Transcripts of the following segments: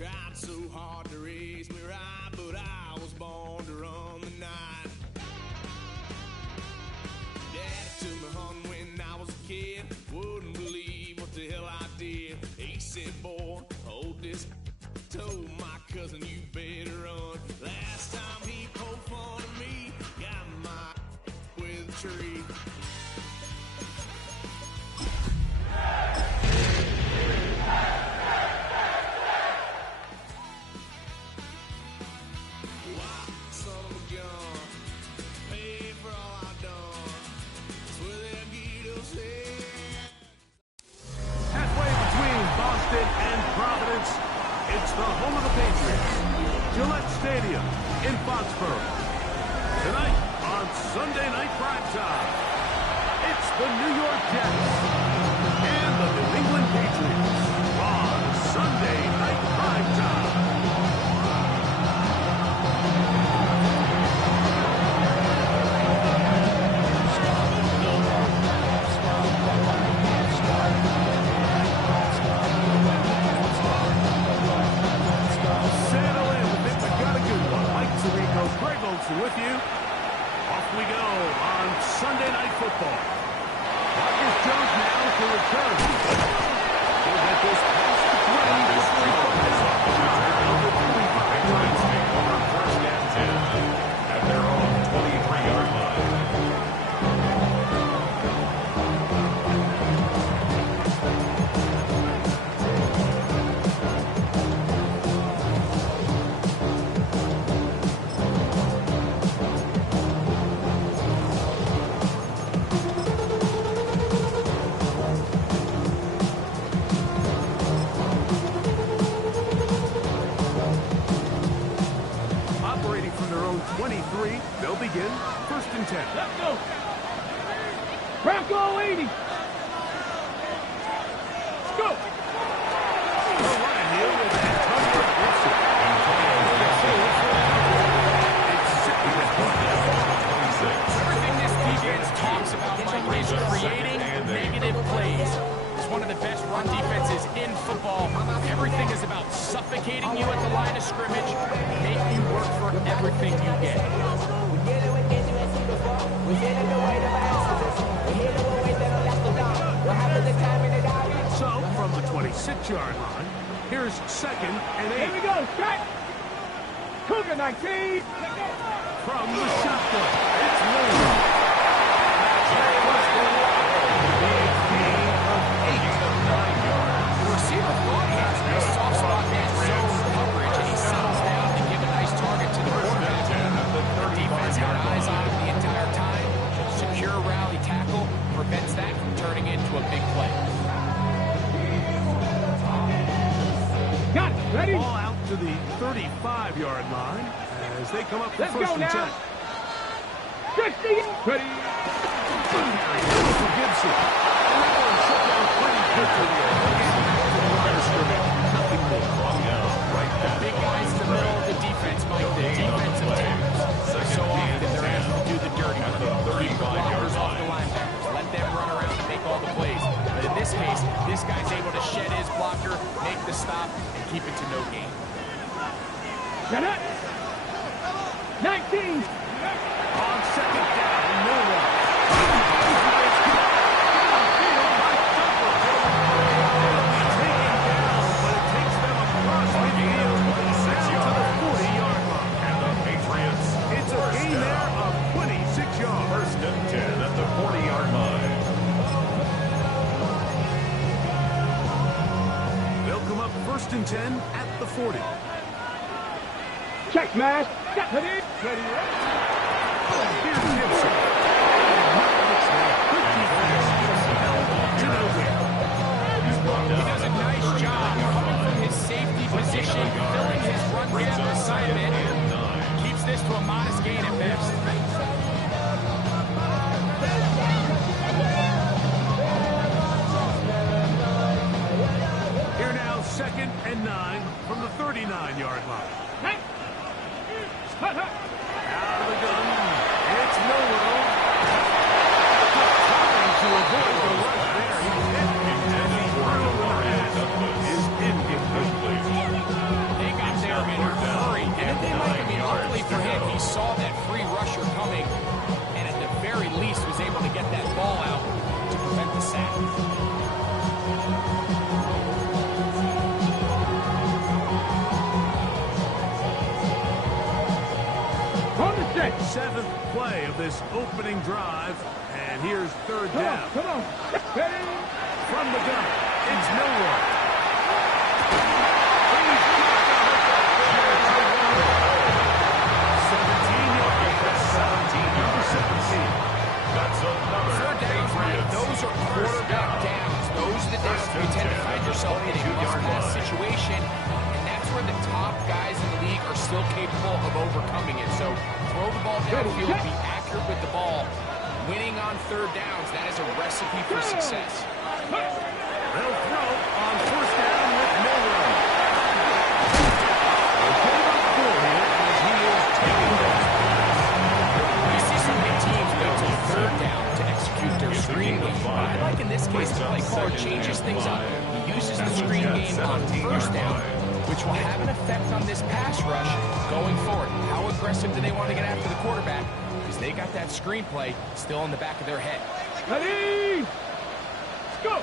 Tried so hard to raise me right, but I was born to run the night. Daddy took me hunting when I was a kid. Wouldn't believe what the hell I did. He said, boy, hold this. Told my cousin, you better run. Last time he poked fun at me, got my with a tree. It's the home of the Patriots, Gillette Stadium in Foxborough. Tonight on Sunday Night Primetime, it's the New York Jets and the New England Patriots on Sunday Night Primetime. With you. Off we go on Sunday Night Football. Marcus Jones now to return. He'll get this past the 20 before he fires off the return of the 35. Take over first and 10 at their own 23-yard line. They'll begin first and 10. Let's go. Bronco 80. Let's go. Everything this defense talks about, Mike, is creating negative plays. It's one of the best run defenses in football. Everything is about suffocating you at the line of scrimmage, making you work for everything you get. So, from the 26-yard line, here's second and 8. Here we go. Strike. Cougar 19. From the shotgun, it's Miller. Big gain of 8 of 9 yards. The receiver thought he has a soft spot man zone coverage, and he settles down to give a nice target to the quarterback. The defense had eyes on him the entire time. Secure rally tackle prevents that from turning into a big play. Got it. Ready? Ball out to the 35-yard line as they come up for Let's first go and now. 10. 60. Ready? For Gibson. And that one shut down pretty quickly. Nothing more. The big guys in the middle of the defense, Mike, the defensive tackles. So often they're asked to do the dirty work. Keep the blockers off the linebackers. Let them run around and make all the plays. But in this case, this guy's able to shed his blocker, make the stop, and keep it to no gain. Shut up. 19. On second down, Miller. Taken down, but it takes them across the field down to the 40-yard line. And the Patriots, it's a gain there of 26 yards. First and 10 at the 40-yard line. They'll come up first and 10 at the 40. Check, smash. Ready? Ready? Here's Gibson. He does a nice job coming from his safety position, filling his run gap assignment. Keeps this to a modest gain at best. Here now, second and 9 from the 39-yard line. Out of the gun, it's Millwell. Trying to avoid the rush there. He hit him, and the throw is incomplete. saw that free rusher coming, and at the very least was able to get that ball out to prevent the sack. On the set. Seventh play of this opening drive, and here's third down. Come on. Ready? From the gun, it's Milroy. Third downs, Mike, those are quarterback downs. Those are the downs where you tend to find yourself in a must-pass situation, and that's where the top guys in the league are still capable of overcoming it. So throw the ball downfield, be accurate with the ball. Winning on third downs, that is a recipe for success. They'll throw on first down with Milroy. You see some big teams wait till third down to execute their screen game. But like in this case, the play caller changes things up. He uses the screen game on first down, which will have an effect on this pass rush going forward. How aggressive do they want to get after the quarterback? Because they got that screenplay still in the back of their head. Ready? Let's go.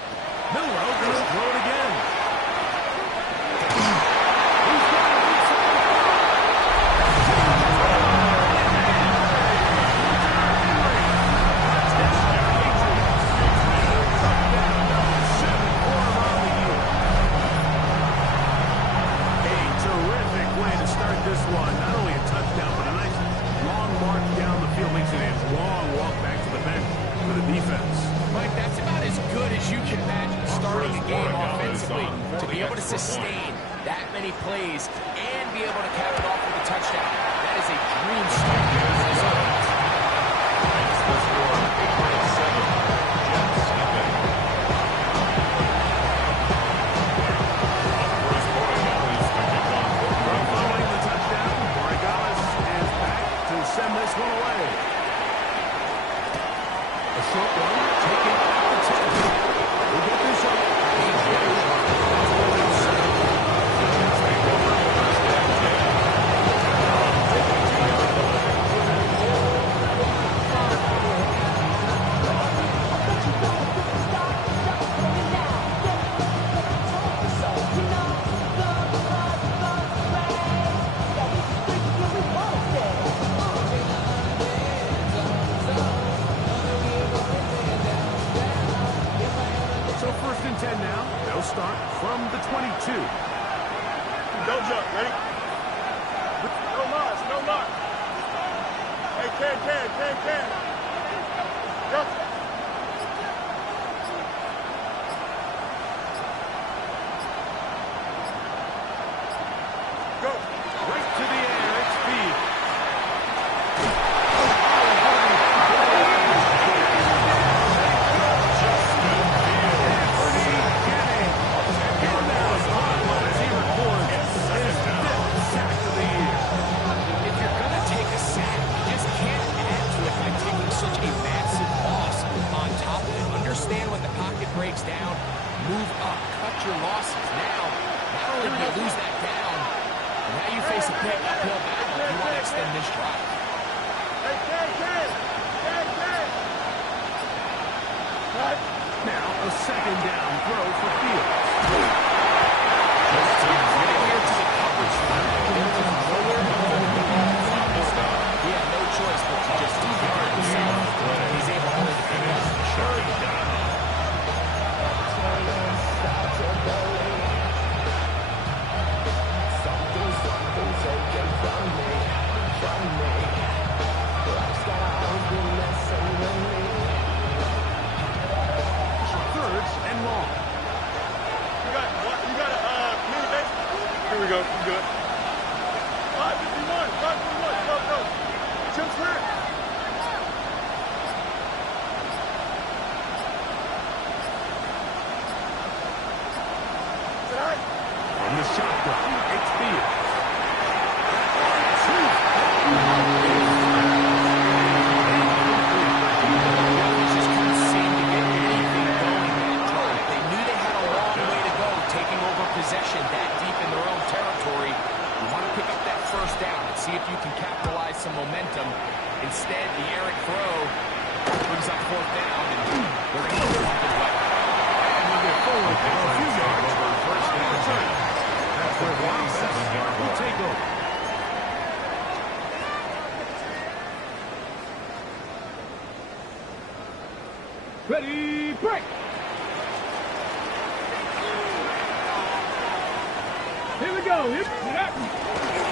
Milroy going to throw it again. This one, not only a touchdown, but a nice long march down the field, makes it a long walk back to the bench for the defense. Mike, that's about as good as you can imagine starting a game offensively. To be able to sustain that many plays and be able to cap it off with a touchdown, that is a dream start for this offense. Send this one away. A short one taken at the 10. We'll get this up. Start from the 22. Don't jump, ready? No marks, no marks. Hey, can. Jump. Go. Right to the air, it's speed. Breaks down, move up, cut your losses. Now, not only do you lose that down, now you face a big uphill battle if you want to extend this drive. Now a second down throw for Fields. Just right here to the coverage line. There was nowhere to go with the ball. He had no choice but to just guard himself. He's able to hold the big up. Sure he does. Here we go. capitalize some momentum. Instead, the errant throw brings up fourth down, and they're going to get something wet. And we'll get forward for a few yards for first down. That's where the offense will take over. Ready, break! Here we go. Here we go.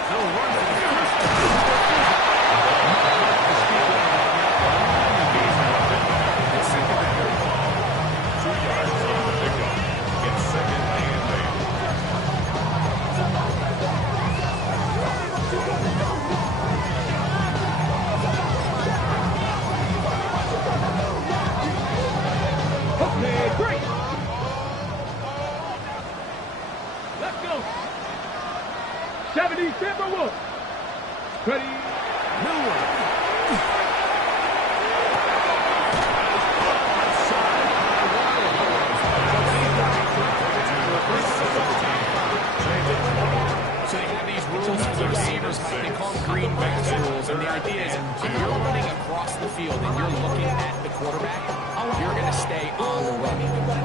They'll run for the first down. Okay, break! Let's go! 70 Timberwolves! Ready? Miller. So they have these rules for the receivers, they call them greenbacks rules, and the idea is if you're running across the field and you're looking at the quarterback, you're going to stay on the run.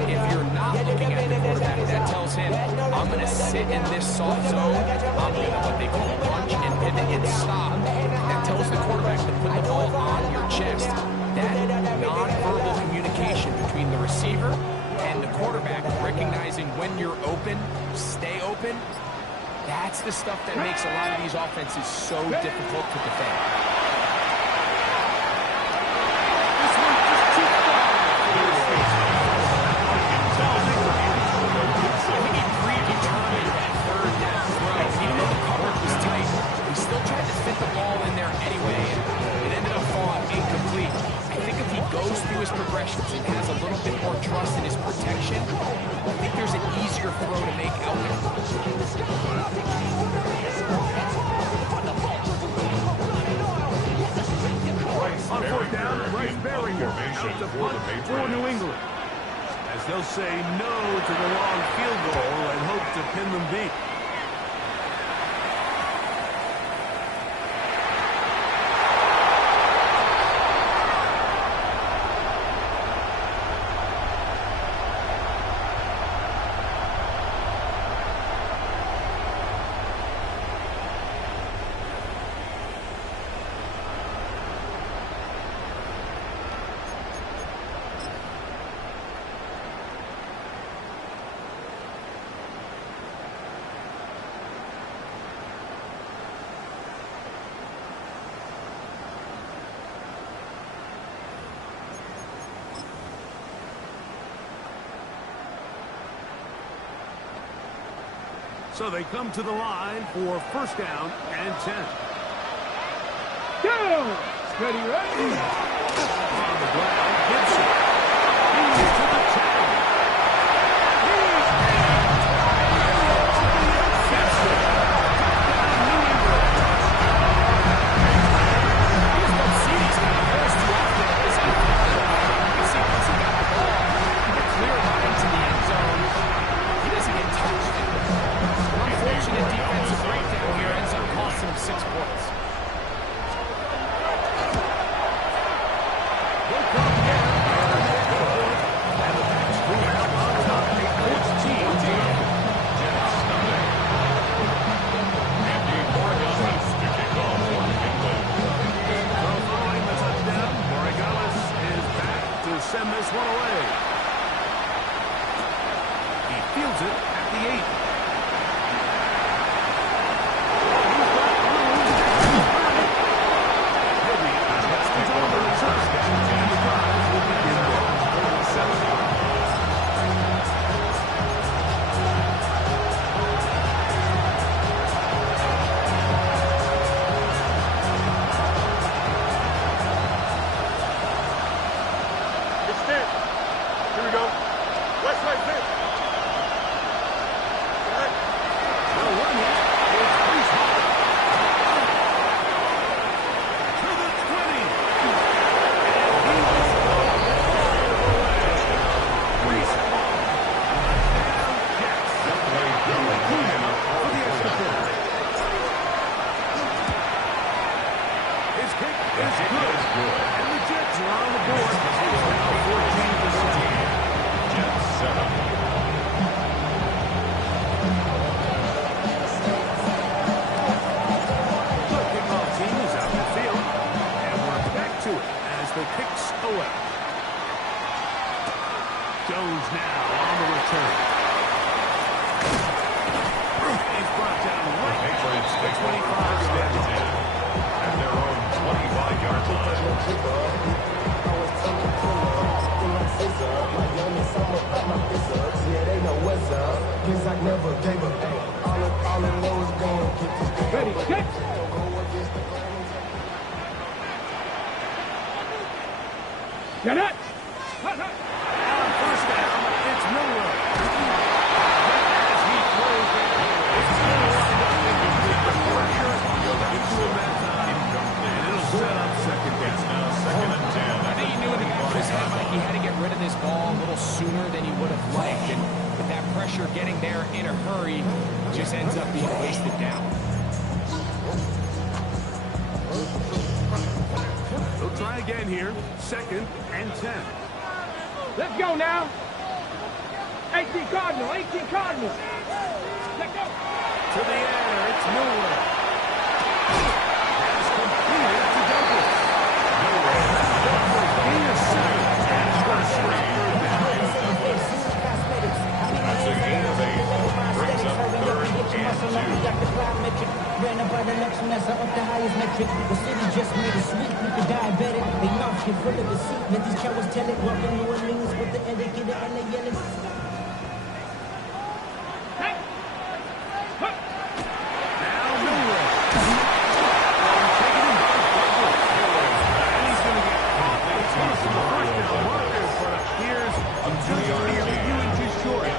If you're not looking at the quarterback, that tells him, I'm going to sit in this soft zone, I'm going to what they call punch and pivot and stop. That tells the quarterback to put the ball on your chest. That non-verbal communication between the receiver and the quarterback, recognizing when you're open, stay open, that's the stuff that makes a lot of these offenses so difficult to defend. This one's just too far. I think he predetermined that third down throw. Even though the coverage was tight, he still tried to fit the ball in there anyway, and it ended up falling incomplete. I think if he goes through his progressions and has a little bit more trust in his protection, I think there's an easier throw to make out there. On fourth down, Bryce Berringer out to punt for New England, as they'll say no to the long field goal and hope to pin them deep. So they come to the line for first down and 10. Go! Ready, ready! On the ground, Gibson. He's to the 10. He's Gibson. Touchdown, New England. You just don't see these kind of balls too often at this NFL. You can see once he got the ball, the clear line to the end zone, he doesn't get touched. Unfortunate defensive breakdown here ends up costing him 6 points. Will come again. And the Pats bring out on top 14-0. Jets Sunday. Andy Borregales to kick off for England. So following the touchdown, Borregales is back to send this one away. He fields it at the 8. It's 10. Here we go. West side 10. is good. And the Jets are on the board. It's now 14-7. Jets set up. The kickoff team is out in the field. And we're back to it as the kicks away. Jones now on the return. He's brought down right Patriots at the take 25-yard line. At their own 25-yard line. Ready, get. Get it. On first down, it's Miller. As he throws there, it's going to wind up making the pressure into him that time. And it'll set up second down. It's now 2nd and 10. I think he knew in the back of his head, Mike, he had to get rid of this ball a little sooner than he would have liked. And with that pressure getting there in a hurry, just ends up being wasted down. They'll try again here. 2nd and 10. Let's go now. 18 Cardinal, 18 Cardinal. Let's go. To the air, it's Miller. Pass completed to Douglas. Gain of 7. And it's going to stop third down. That's a gain of 8. Brings up 3rd and 2. Ran up by the next mess, I up the highest metric. The city just made a sweet with the diabetic. They mouth get full of the seat. Let these cowards tell it. Walking New Orleans with the etiquette and they yelling. Now Miller. Taking him by Douglas. And he's going to get caught. It's close to the first down marker, but appears just barely too short.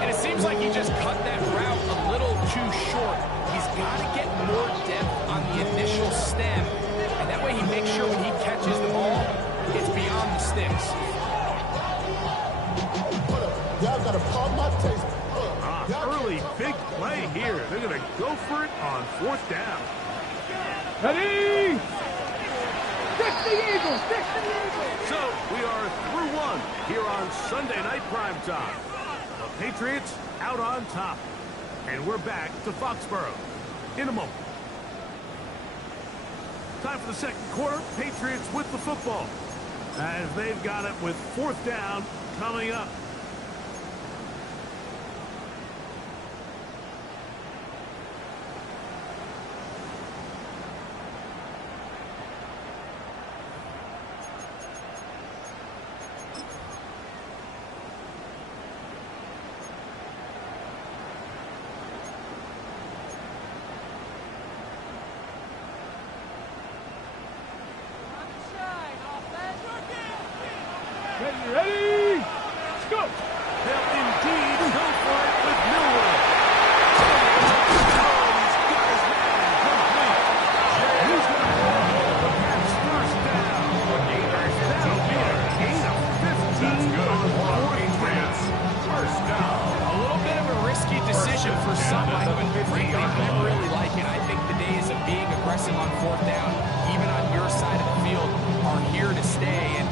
And it seems like he just cut that route a little too short. He's got to get more depth on the initial stem. And that way he makes sure when he catches the ball, it's beyond the sticks. Y'all got to pop my taste. Early big play here. They're going to go for it on 4th down. Ready. Stick the Eagles, stick the Eagles. So we are through one here on Sunday Night Primetime. The Patriots out on top. And we're back to Foxborough in a moment. Time for the second quarter. Patriots with the football as they've got it with 4th down coming up. Ready. Let's go. They'll indeed go for it with Miller. He's got his man complete. He's going to pass first down. That'll be a gain of 15 on the Patriots. First down. A little bit of a risky decision for some, but frankly, I really like it. I think the days of being aggressive on 4th down, even on your side of the field, are here to stay. And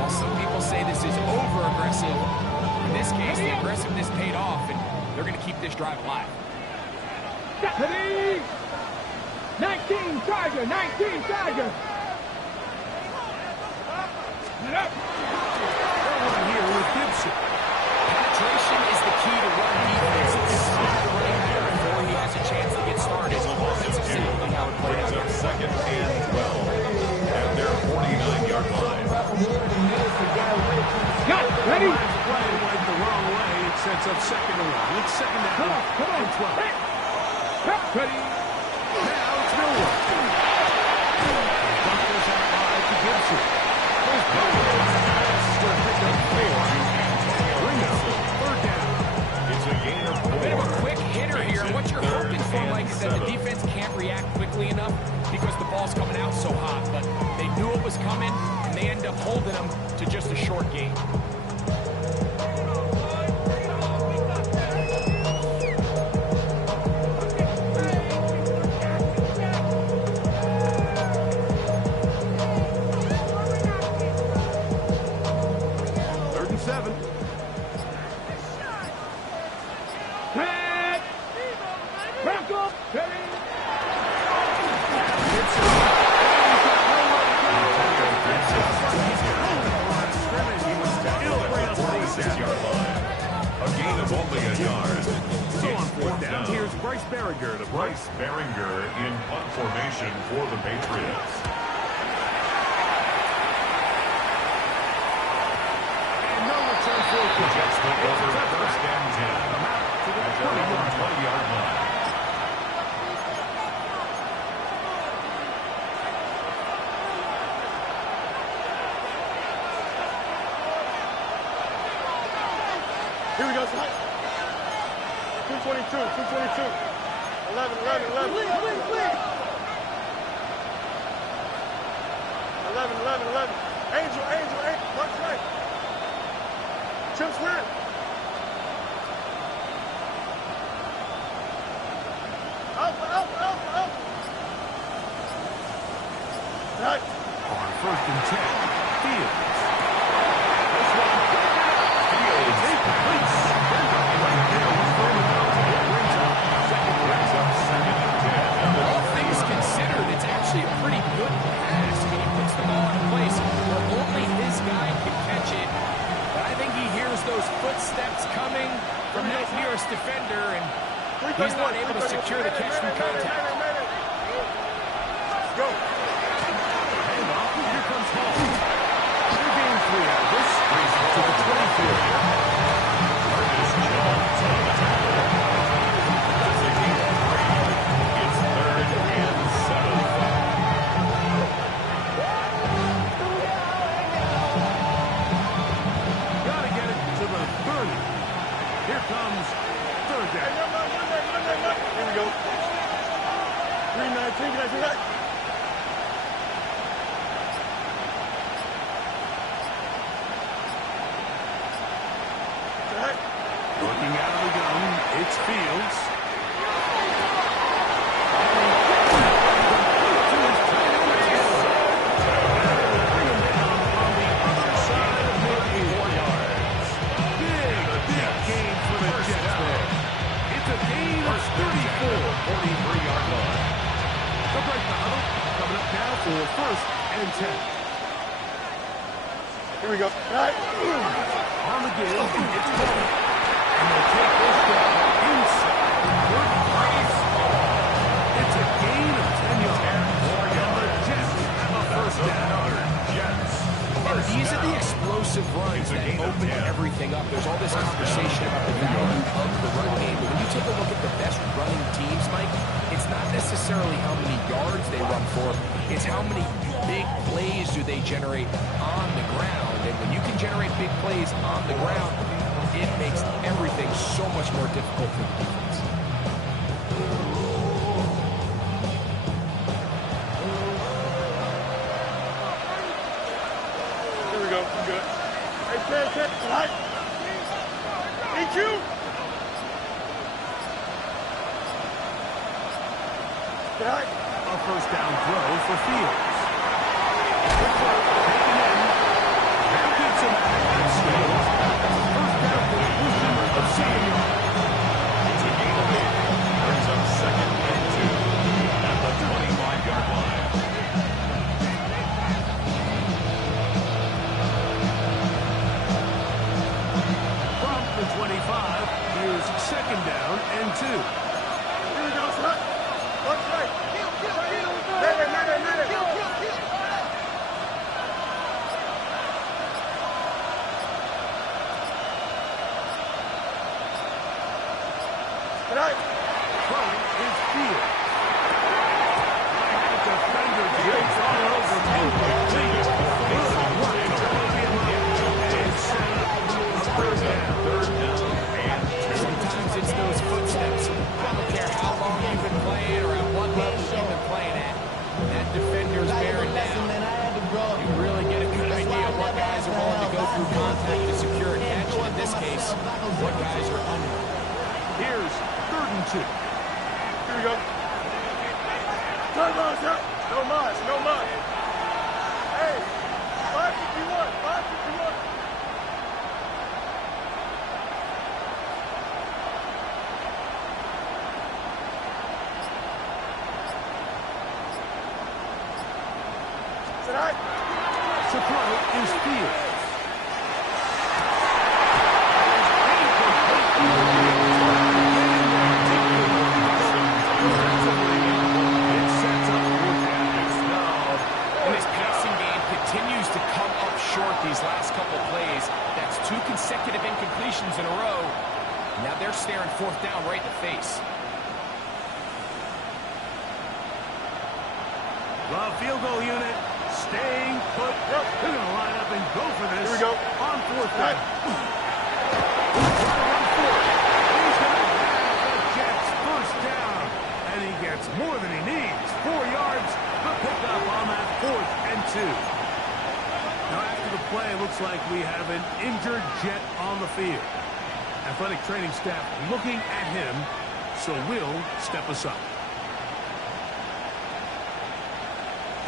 while some people say this is over-aggressive, in this case, the aggressiveness paid off, and they're going to keep this drive alive. Ready. 19 Charger, 19 Charger. Get up. Here with Gibson. Penetration is the key to run defense. It's not the running back before he has a chance to get started. That's exactly how it played Brings out. up 2nd and 12. At their 49-yard line. Got it. Ready. Play went the wrong way. It sets up 2nd and 1. It's 2nd down. Come on. And 12. Hey. Ready. Now it's Miller. Buckles out wide to Gibson. There's Miller. That's going to pick up 4. Bring up 3rd down. It's a gain of 4. Bit of a quick hitter here. What you're hoping for, Mike, is that the defense can't react quickly enough because the ball's coming out so hot. But they knew it was coming, and they end up holding them to just a short gain. formation for the Patriots. And no return for the Jets take over first and 10 at their own 20-yard line. Here we go, son. 222, 222. 11, 11, 11. 11, 11, 11. Angel, Angel, Angel. Watch right. Chip's win. Alpha, Alpha, Alpha, Alpha. Right. On first and 10, Fields. This one, Fields completes. Right there was Furman out. It brings up second and 10. All things considered, it's actually a pretty good pass. I mean, he puts the ball in a place where only his guy can catch it. But I think he hears those footsteps coming from that nearest defender, and he's not able to secure the catch from contact. Go. Handoff, here comes Hall. They're getting 3 out of this. To the 24. Marcus Jones on the tackle. That's a gain of 3. It's 3rd and 7. Gotta get it to the 30. Here comes 3rd down. Here we go. 319, can I do that? Looking out of the gun, it's Fields. Big gain for the Jets there. It's a gain of 34, 43-yard line. They'll break the huddle. Coming up now for first and 10. Here we go. Right. On the give, it's Paul. And they'll take this down inside. Good place. It's a gain of 10 yards. And the Jets have a first down. Jets. And these are the explosive runs that open everything up. There's all this conversation about the value of the run game, but when you take a look at the best running teams, Mike, it's not necessarily how many yards they run for, it's how many big plays do they generate on the ground. And when you can generate big plays on the ground, it makes everything so much more difficult for the defense. Here we go. Good. Hey, right. EQ. Right. A first down throw for Fields. The throw taken in. That gets him at Fields. First down completion of Samuel. It's a gain of 8. Brings up second and 2 at the 25-yard line. From the 25, here's second down and 2. Here we go, son. Watch right. Minute. Right. Front is Fields. The defender jumps all over him. Please. Sometimes it's those footsteps. I don't care how long you've been playing or at what level you've been playing at. That defender's bearing down. You really get a good idea of what guys are willing to go through contact to secure a catch. And in this case, what guys are under. Here's 3rd and 2. Here we go. No mas. Hey, 551. Tonight. To throw is Fields. It sets up consecutive incompletions in a row. Now they're staring fourth down right in the face. The field goal unit staying put. They're going to line up and go for this. Here we go. On fourth down. He's going to have the Jets first down. And he gets more than he needs. 4 yards. The pickup on that 4th and 2. Now after the play, it looks like we have an injured Jet on the field. Athletic training staff looking at him, so we'll step aside.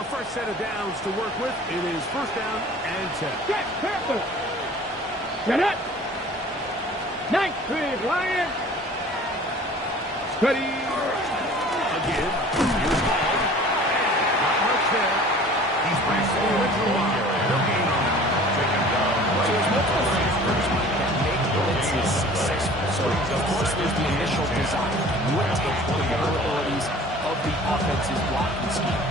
A fresh set of downs to work with. It is first down and 10. Get Panther. Get it. Nice big Lion. Steady. Again. Here's ball. Not much there. He's back to the original line. No gain on that. So there's multiple factors that make blitzes successful. So of course there's the initial design. What takes the vulnerabilities of the offense's blocking scheme.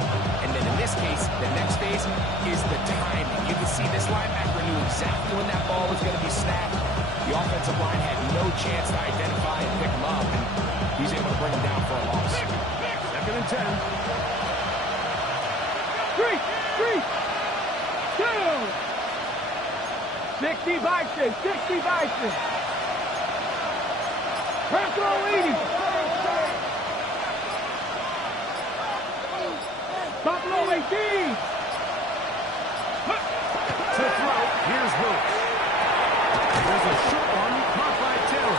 And then in this case, the next phase is the timing. You can see this linebacker knew exactly when that ball was going to be snapped. The offensive line had no chance to identify and pick him up, and he's able to bring him down for a loss. Second and 10. 3, 2. 60 Bison, 60 Bison. Panther leading. Buffalo 18. To throw, here's Lewis. There's a short one caught by Taylor.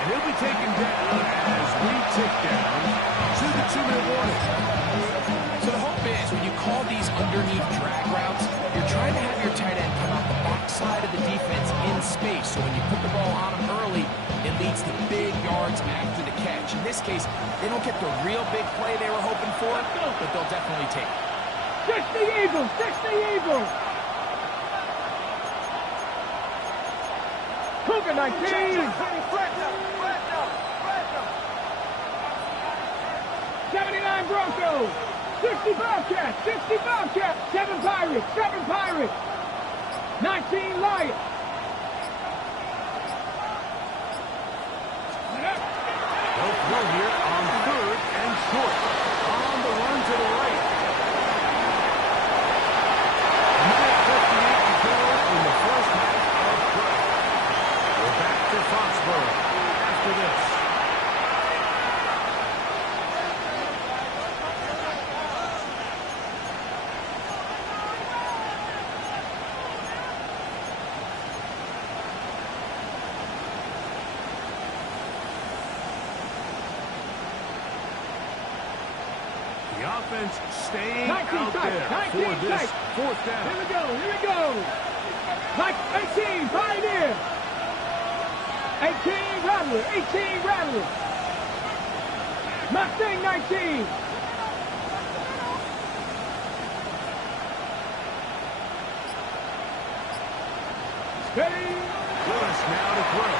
And he'll be taken down as we tick down to the 2-minute warning. So the hope is when you call these underneath drag routes, you're trying to have your tight end come out the backside of the defense in space. So when you put the ball on him early, it leads to big yards after the catch. In this case, they don't get the real big play they were hoping for, but they'll definitely take it. 60 Eagles, 60 Eagles. Cougar 19. 79 Broncos. 60 Bobcats, 60 Bobcats. 7 Pirates, 7 Pirates. 19 Lions. They'll throw here on 3rd and short. On the run to the right. 9:58 to go in the first half of play. We're back to Foxborough after this. The offense staying out there for this 4th down. Here we go. Like 18, Pioneer. 18, Rattler, 18, Rattler. Mustang 19. Steady. Lewis now to throw.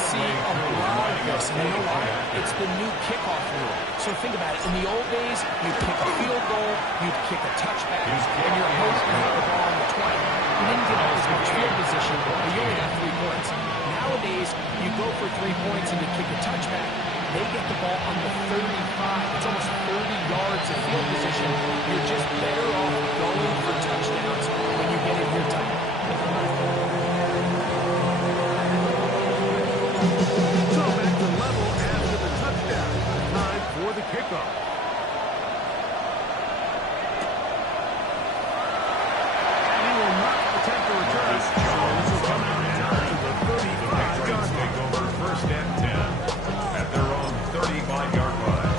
See a lot of this, and you know why? It's the new kickoff rule. So think about it. In the old days, you'd kick a field goal, you'd kick a touchback, and your opponent would have the ball on the 20. You didn't get as much field position, but you only got 3 points. Nowadays, you go for 3 points and you kick a touchback. They get the ball on the 35. It's almost 30 yards of field position. You're just better off going for touchdowns when you get in your time. So back to level after the touchdown. Time for the kickoff. And he will not attempt to return. Jones will come out down to the 35-yard line. Take over 1st and 10 at their own 35-yard line.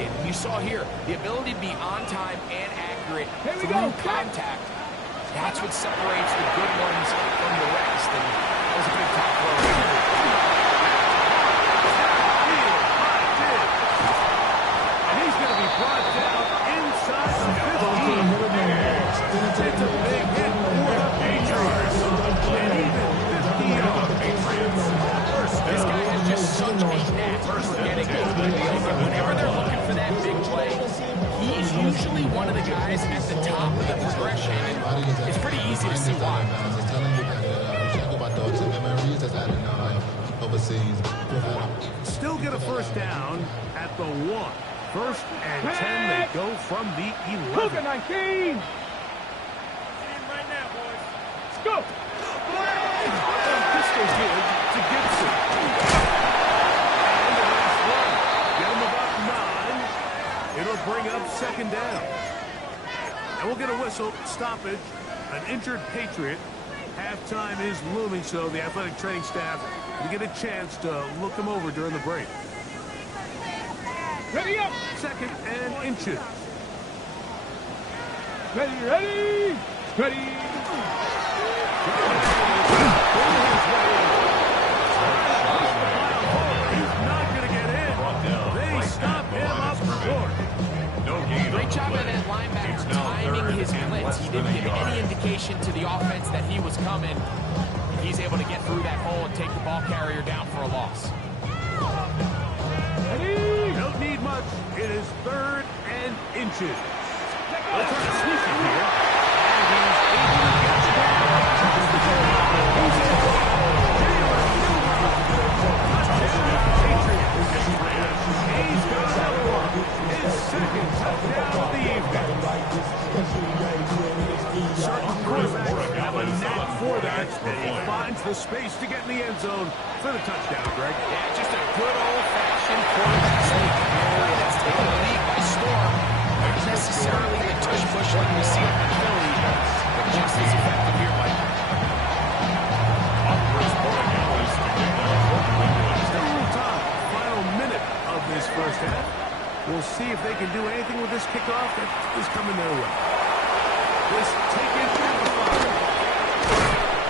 in. And you saw here, the ability to be on time and accurate through contact. That's what separates the good ones from the rest. And that was a big top throw. And he's going to be brought down inside the 15. It's a big hit for the Patriots. And even 50 yards. This guy has just such a knack for getting open. Whenever they're looking for that big play, he's usually one of the guys at the top of the progression. And it's pretty easy to see why. Still get a first down at the 1. First and 10, they go from the 11. 19. Right now, boys. Let's go. This goes good to Gibson. And the last one. Get him about 9. It'll bring up second down. And we'll get a whistle, stoppage, an injured Patriot. Halftime is looming, so the athletic training staff will get a chance to look him over during the break. Ready up. Second and inches. Ready, ready. Ready. He's not going to get in. They stop him up short. Great job by that linebacker timing his blitz. He didn't give any indication to the offense that he was coming. He's able to get through that hole and take the ball carrier down for a loss. Ready? Don't need much. It is third and inches. They'll try to sneak it here. And he's able to get it down. He's in. He's got another one. His second touchdown of the evening. Certain quarterbacks have a knack for that. And he finds the space to get in the end zone for the touchdown, Greg. Yeah, just a good old-fashioned quarterback sneak. A play that's taken the league by storm. Not necessarily the tush-push like we see in Philly, but just as effective here, Mike. Still a little time. Final minute of this first half. We'll see if they can do anything with this kickoff that is coming their way. This taken to the 5.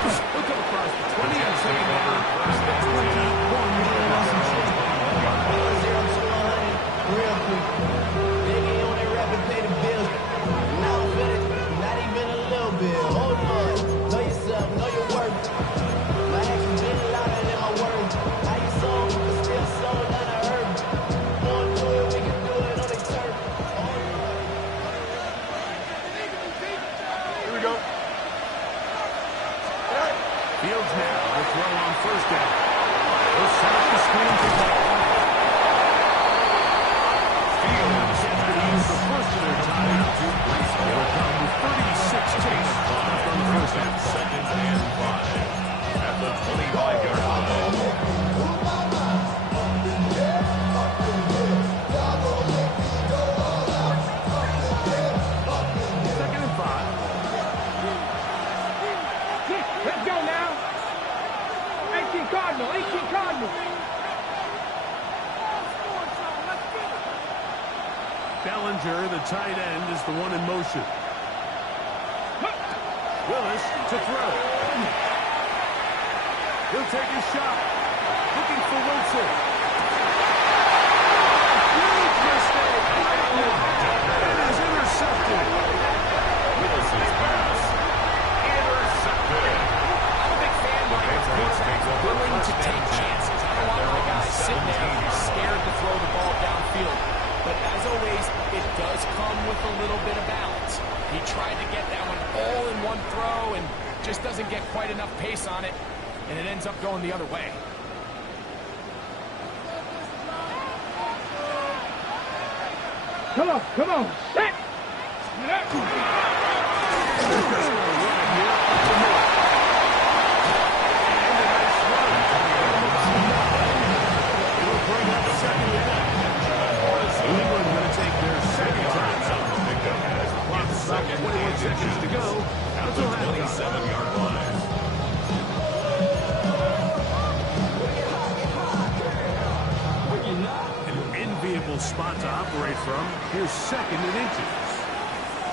Look up across the 20 and second down. The 21. Real quick. They ain't on that rapid pay the bills. Now I'm finished. Not even a little bit. Hold on. Know yourself. Know your worth. My actions been louder than my words. How you sold, but still sold unheard. Wanna do it, we can do it on the turf. Here we go. Fields now will throw on first down. He'll set up the screen for Ball. Fields use the first of their timeouts. It'll come with 36 ticks left on the first half. Second and 5 at the 25-yard line. Second and 5. Let's go now. 18 Cardinal, 18 Cardinal. Bellinger, the tight end, is the one in motion. Willis to throw. He'll take his shot. Looking for Wilson. Huge mistake. It is intercepted. Willis's pass intercepted. I'm a big fan of quarterbacks willing to take chances. I don't want my guys sitting there scared to throw the ball downfield. But as always, it does come with a little bit of balance. He tried to get that one all in one throw and just doesn't get quite enough pace on it, and it ends up going the other way. Come on, come on. Set. Seconds to go. At the 27-yard line. An enviable comfortable spot to operate from. Here's second and inches.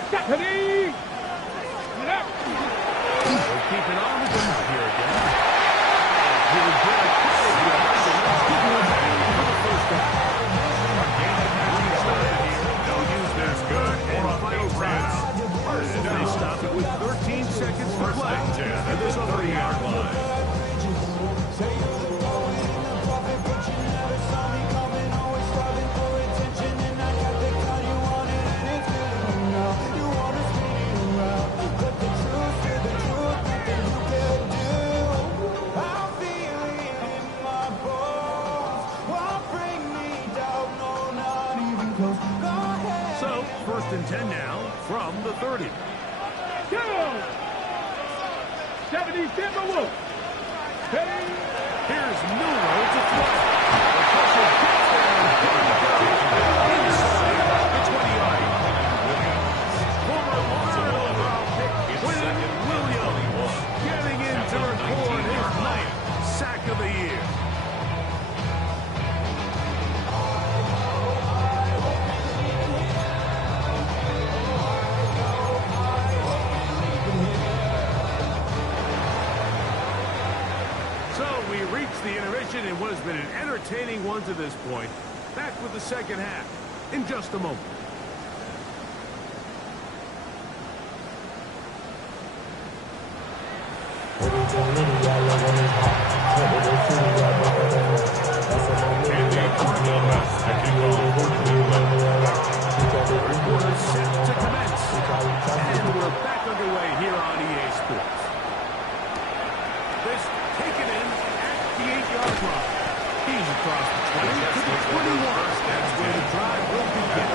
Stephanie! Get up! They'll keep an arm with them here again. He'll get a carry here. For the first down. A game that hasn't started here. They'll use this good for a final pass. They stop it with 13 seconds to play at the 30-yard line. So, first and 10 now from the 30. Go! 70 Timberwolves! Ready? Here's Miller to throw. The pressure gets there. Inside the 20-yard line. Former third overall pick, Quinn Williams, getting in to record his 9th sack of the year. The intermission in what has been an entertaining one to this point. Back with the second half in just a moment. Quarter set to commence. And we're back underway here on EA Sports. This taken in the 8-yard line. He's across the 20 to the 21. That's where the drive will begin.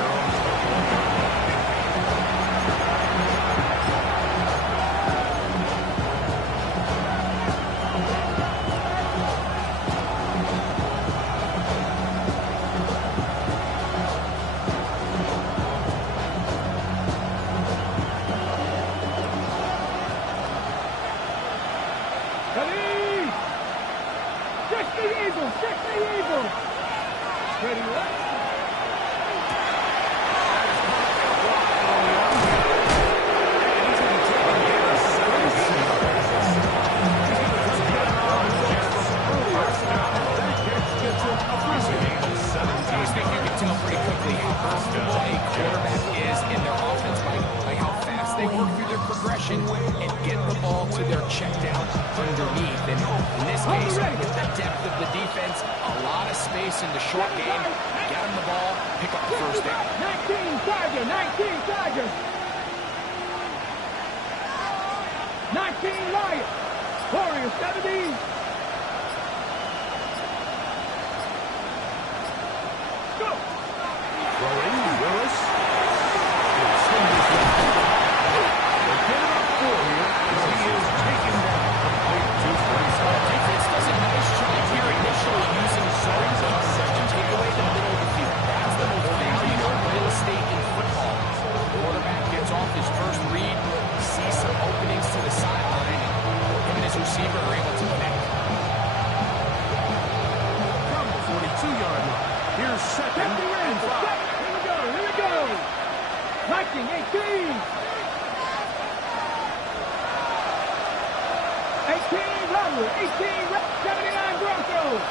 And get the ball to their check down underneath. And in this case, with the depth of the defense, a lot of space in the short game. Get them the ball, pick up the first down. 19 Tigers, 19 Tigers. 19 Lions. Warriors 70. Go. Throwing Willis. Defense does a nice job here initially using zones to take away the middle of the field. That's the most valuable real estate in football. The quarterback gets off his first read, sees some openings to the sideline, and him and his receiver are able to connect. From the 42-yard line, here's second and 5. Here we go. 19, 18. 18 Rumble, 18 79 Broncos.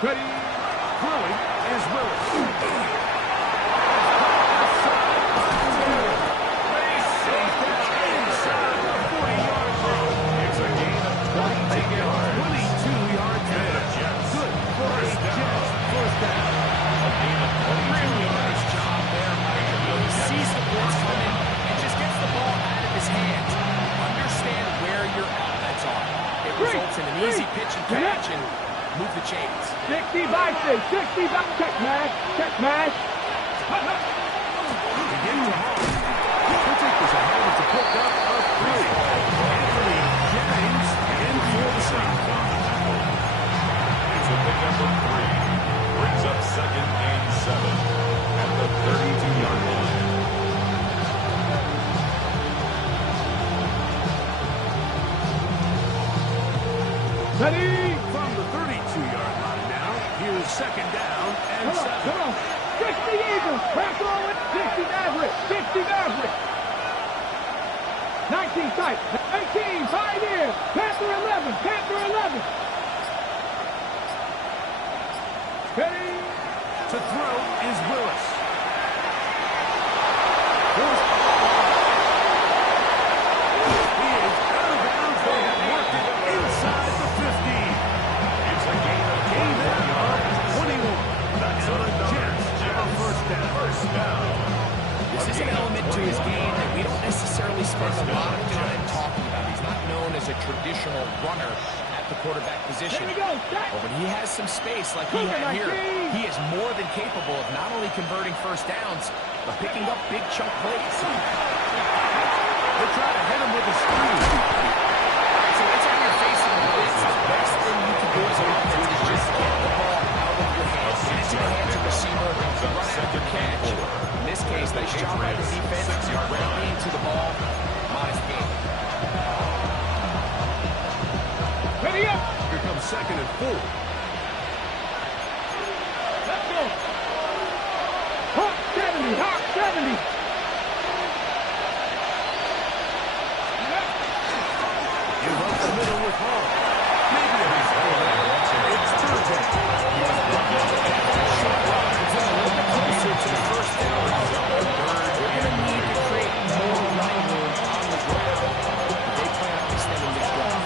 Ready? Throwing is Willis. It's a gain of 22 yards there. Good for the Jets. First down. A gain of 22 yards. Job there, Mike. He sees the blitz coming and just gets the ball out of his hands. Understand where your outlets are. It results in an easy pitch and catch and move the chains. 60 by 6, 60 by check mash. Begin to hold. He'll take this ahead. It's a pick up of 3. Anthony James in for the second. It's a pickup of 3. Brings up second and 7 at the 32-yard line. Ready? From the 32-yard second down and Come on, 7. come on. 60 Eagles. Press on it. 60 Mavericks. 60 Mavericks. 19 tight. 18, 5 here. Panther 11. Panther 11. Ready? To throw is Willis. He is out of bounds. They have worked it inside the 15. It's a gain of 21. And the Jets have a first down. This is an element to his game that we don't necessarily spend a lot of time talking about. He's not known as a traditional runner at the quarterback position. Here we go. But when he has some space like he had here, he is more than capable of not only converting first downs, but picking up big chunk plays. They try to hit him with a screen. So anytime you're facing a blitz, the best thing you can do as an offense is just get the ball out of your hands, get into the hands of the receiver, run after catch. In this case, nice job by the defense, rallying to the ball, modest gain. Ready up. Here comes 2nd and 4. Let's go. Hawk 70. Hawk 70. Give up the middle with Hall. Maybe a it's third down. Closer to the first down zone. They're going to need to create more running room on the ground. They plan on extending this drive.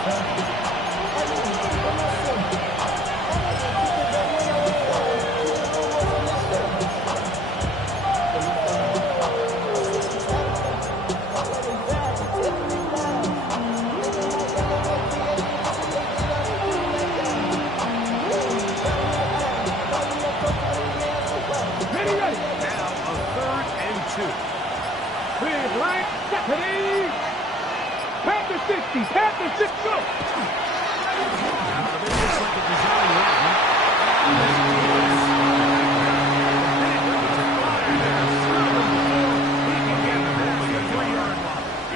Panther 60, Panther 6, go! It's like a design route.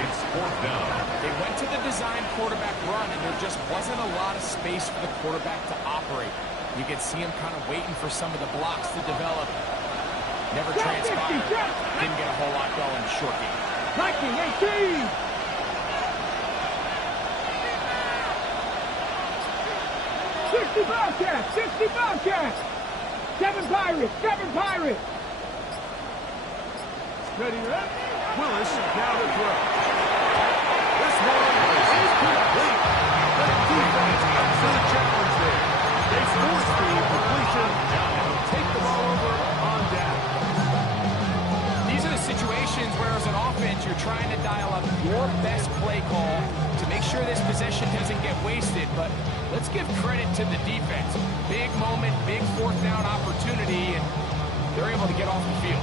It's 4th down. They went to the design quarterback run, and there just wasn't a lot of space for the quarterback to operate. You could see him kind of waiting for some of the blocks to develop. Never transpired. Didn't get a whole lot going in the short game. 19, 18! 60 Bobcats! 60 Bobcats! 7 Pirates! 7 Pirates! Ready, ready? Willis now to throw. This one is complete. The defense comes to the challenge there. They force the completion and take the ball over on down. These are the situations where as an offense you're trying to dial up your best play call to make sure this possession doesn't get wasted, but let's give credit to the defense. Big moment, big 4th down opportunity, and they're able to get off the field.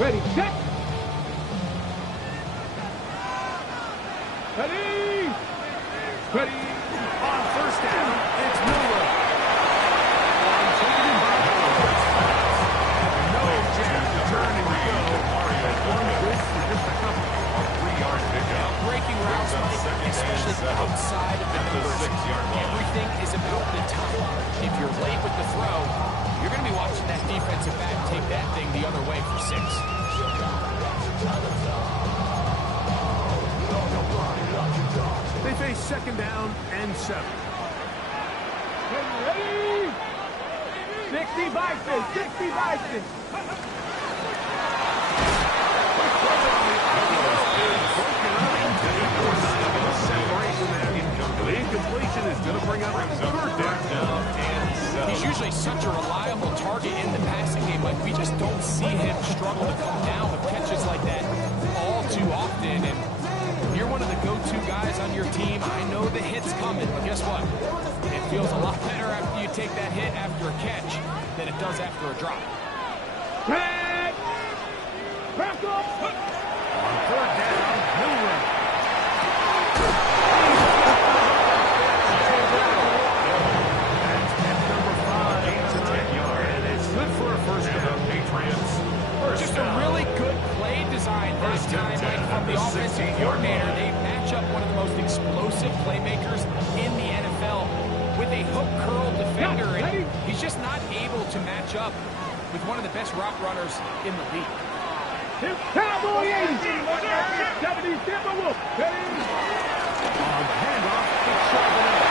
Ready, set! Ready! Ready! On 1st down, it's Miller. No chance to turn and go. One good for just a couple. A 3-yard pickup. Breaking routes, Mike, especially outside of the numbers. Everything is about the time. If you're late with the throw, you're going to be watching that defensive back take that thing the other way for 6. They face 2nd down and 7. Ready? 60 Bison! 60 Bison! The incompletion is going to bring up 3rd down. He's usually such a reliable target in the passing game, but we just don't see him struggle to come down with catches like that all too often. And you're one of the go-to guys on your team. I know the hit's coming, but guess what? It feels a lot better after you take that hit after a catch than it does after a drop. Back! Back up! On 3rd down, Miller. Just a really good play design this time from the offensive coordinator. They match up one of the most explosive playmakers in the NFL with with a hook curl defender, and he's just not able to match up with one of the best route runners in the league. Cowboy 80. 70 Timberwolf. On handoff, it's Charbonnet.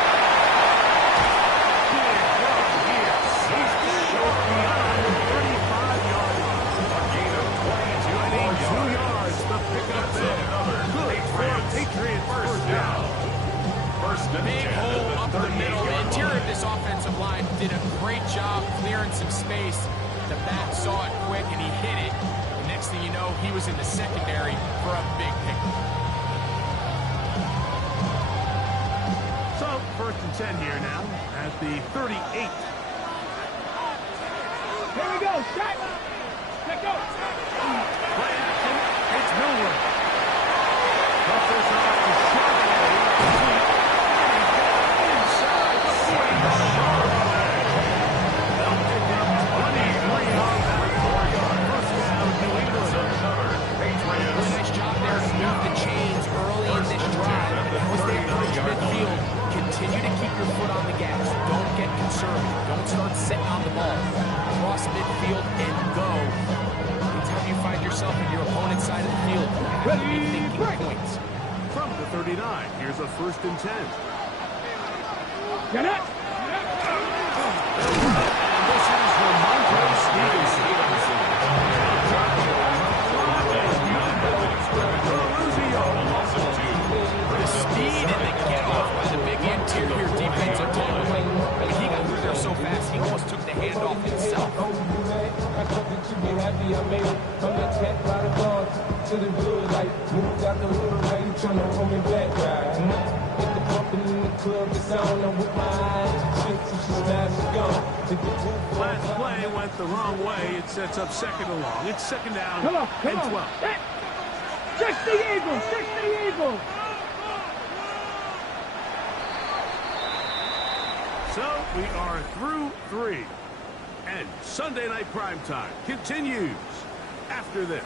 Big run here. He's short beyond the 35-yard line. A gain of 22 yards. The pickup there. Good for Patriots first down. First and Big 10 hole at up the the middle. The 38-yard interior line. of this offensive line did a great job clearing some space. The back saw it quick, and he hit it. The next thing you know, he was in the secondary for a big pickup. So, first and 10 here now at the 38. Here we go. Shot. Let go. Play action. It's Milrow. Cuts this off to Charbonnet. Inside the 40-yard line. They'll pick up 23 on that 4-yard. First down, New England. Really nice job there to move the chains early in this drive. Once they approach midfield, continue to keep your foot on the gas. Don't get conservative. Don't start sitting on the ball. Cross midfield and go. Anytime you find yourself in your opponent's side of the field, you have to be thinking points. From the 39, here's a first and 10. Get it. This is Ramondre Stevenson. The speed and the get-off by the big interior defensive tackle. I mean, he got through there so fast, he almost took the handoff himself. I thought that you'd be happy I made it. From the tech by the guard to the blue light. Moved out the hood, now you tryna pull me back, right? Hit the bumping in the club, it's on. I'm with my eyes. Chicks and she smashed the gun. Last play went the wrong way. It sets up second and long. It's second down Come on. and 12. 60 Eagles. 60 Eagles. So we are through 3. And Sunday Night Primetime continues after this.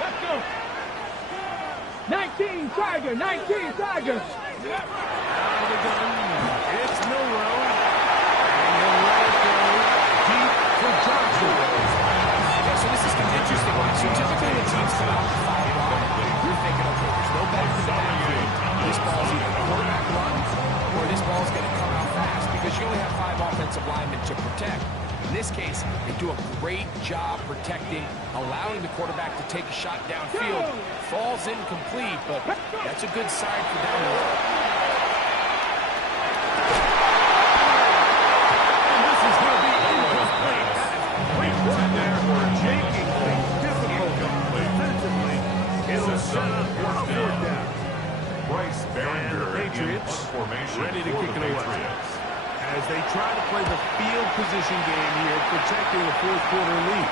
Let's go. 19 Tiger. 19 Tiger. Out of the gun. It's Milrow. And he'll let it go deep for Johnson. Yeah, so this is kind of interesting, right? So typically when teams come out with 5 wide, you're thinking, okay, there's no better than that. This ball's either quarterback runs or this ball's going to come out fast because you only have 5 offensive linemen to protect. In this case, they do a great job protecting, allowing the quarterback to take a shot downfield. Falls incomplete, but that's a good sign for down the road. And this is going to be incomplete. Great run there for Jakingly. Difficult defensively. It'll set up for a fourth down. Bryce And the Behringer in Patriots punt formation ready to for kick the it away. Patriots. As they try to play the field position game here, protecting a fourth-quarter lead.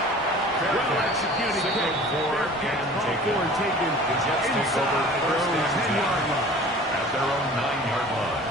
Well-executed kick. Fair catch called for and taken The Jets take over inside their first own and 10-yard 10 line. at their own 9-yard line.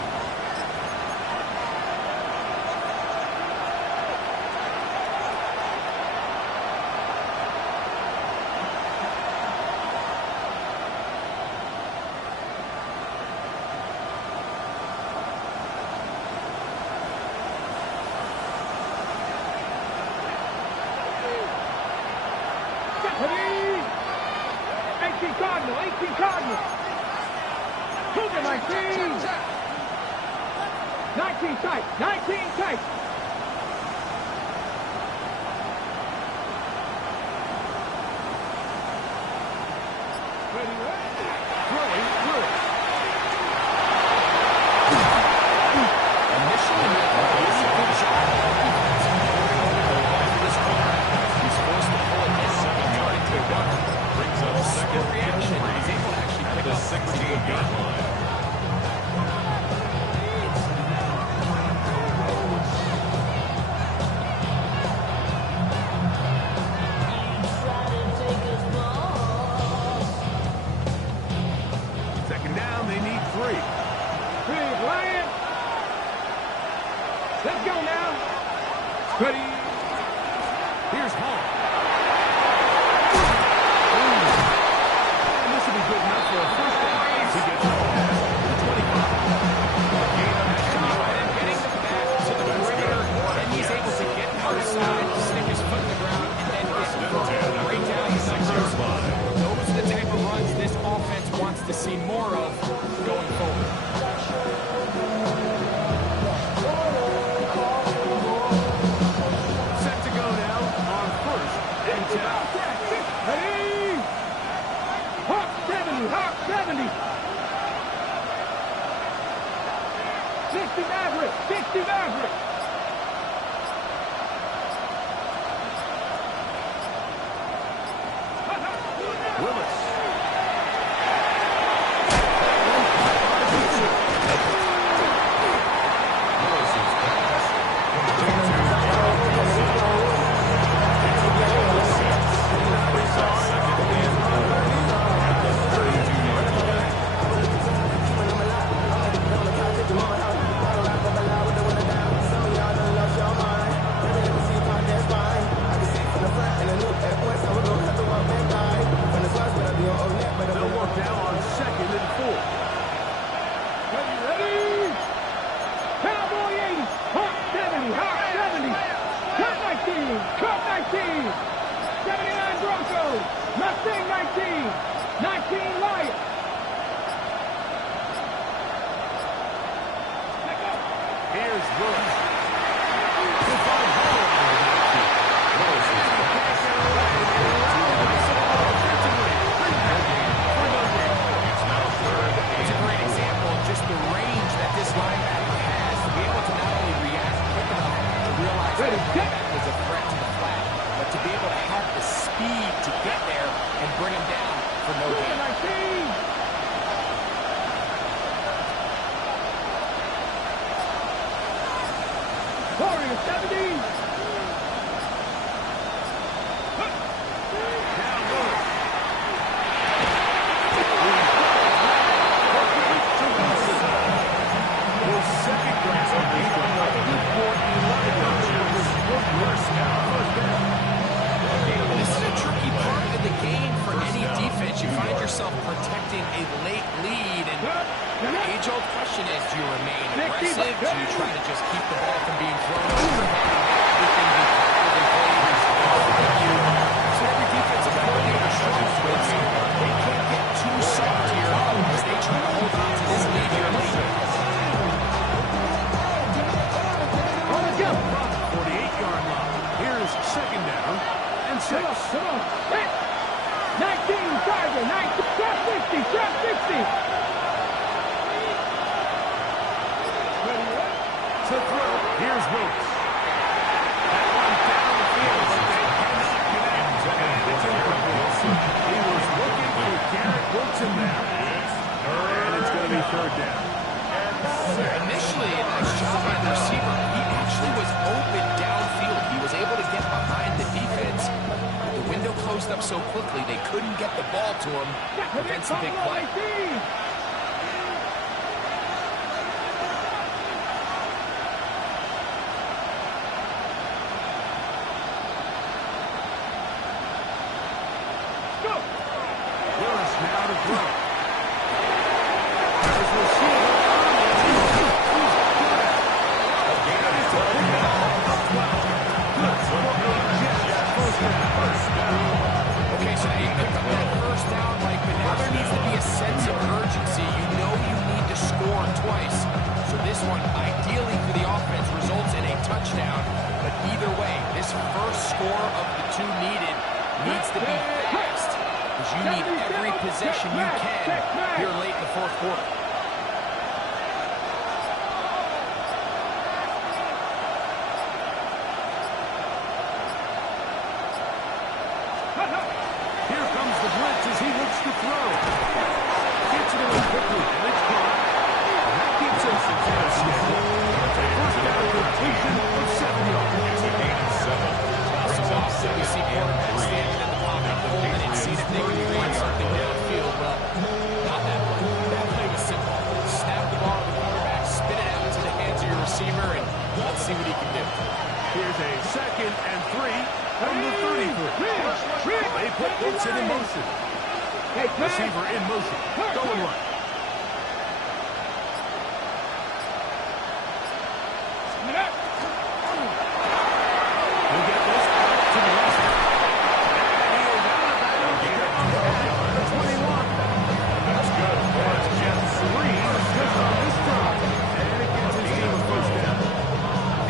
Stephanie. 18 Cardinal. 18 Cardinal. Cougar 19. 19 tight. 19 tight. Throwing through. Initially, really good job on defense. This quarterback, he's forced to pull it down and turn it to a runner. Brings up second Reaction. and He's able to actually at pick the up 16-yard line. Try to take Let's go now. Ready. Here's Hall. And this will be good enough for a first down. He gets the pass to the 25. Gain on that shot. And getting the back to the perimeter, and he's able to get outside, stick his foot in the ground, and then get right down the center line. Those are the type of runs this offense wants to see more of going forward. Set to go now on first and 10. Ready. Hawk 70. Hawk 70. 60 Maverick. 60 Maverick. Willis. They'll work now on second and 4. Ready. Cowboy 80. Hawk 70. Hawk 70. Cut 19. Cut 19. 79 Broncos. Mustang 19. 19 Lions. Here's Willis. He'll find Hall on the backfield. Willis is It's a great example of just the range that this linebacker has to be able to not only react quick enough to realize that that was a threat to the flat, but to be able to have the speed to get there and bring him down for no gain. 19. Warrior 70. This is a tricky part of the game for any defense. You find yourself protecting a late lead, and the age-old question is, do you remain aggressive? Do you try to just keep the ball from being thrown over? Everything you so every defensive coordinator struggles with, so they can't get too soft here as they try to hold on to this lead here late. 48-yard line. Here's second down and 6. Come on. 19 Tiger. 19. Trap 60. Trap 60. To throw. Here's Willis. That one down the field, but they cannot connect. It's incomplete. He was looking for Garrett Wilson there. And it's going to be third down. Initially, a nice job by the receiver. He actually was open downfield. He was able to get behind the defense. The window closed up so quickly, they couldn't get the ball to him. Prevents a big play. Willis now to throw. There's the receiver. Okay, so now you pick up that first down, Mike, but now there needs to be a sense of urgency. You know you need to score twice. So this one, ideally for the offense, results in a touchdown. But either way, this first score of the two needed needs to be fast, because you need every possession you can here late in the fourth quarter. Here comes the blitz as he looks to throw. Gets it away quickly, and it's caught. That keeps us ahead of schedule. First down completion of 7 yards. It's a gain of 7. Brings up second We see quarterbacks standing in the pocket, holding it, see if they can find something downfield. Well, not that play. That play was see what he can do. Here's a 2nd and 3 from the 33. They put Wilson in motion. Receiver in motion. Going right. He'll get this out to the left. And he is out of bounds. 21. That's good. That's Jets 3 just on this drive. And it gets his team a first down.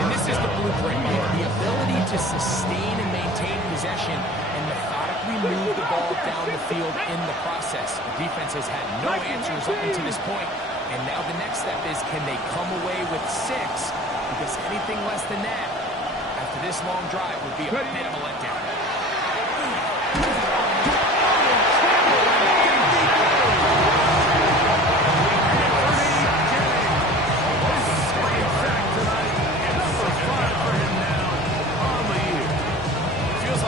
And this is the blueprint, the ability to sustain and maintain possession and methodically move the ball down the field in the process. The defense has had no answers up until this point, and now the next step is, can they come away with 6? Because anything less than that, after this long drive, would be a bit of a letdown. Feels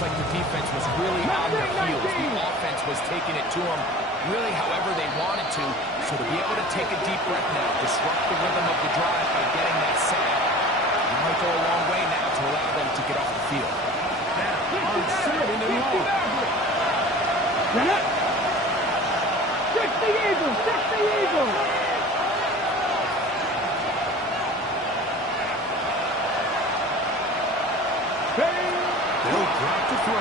like the defense was really on their heels. The offense was taking it to them really however they wanted to. So to be able to take a deep breath now, disrupt the rhythm of the drive by getting that sack, it might go a long way now to allow them to get off the field. Now, on 2nd and long. Check the Eagles! Check the Eagles! They'll drop to throw.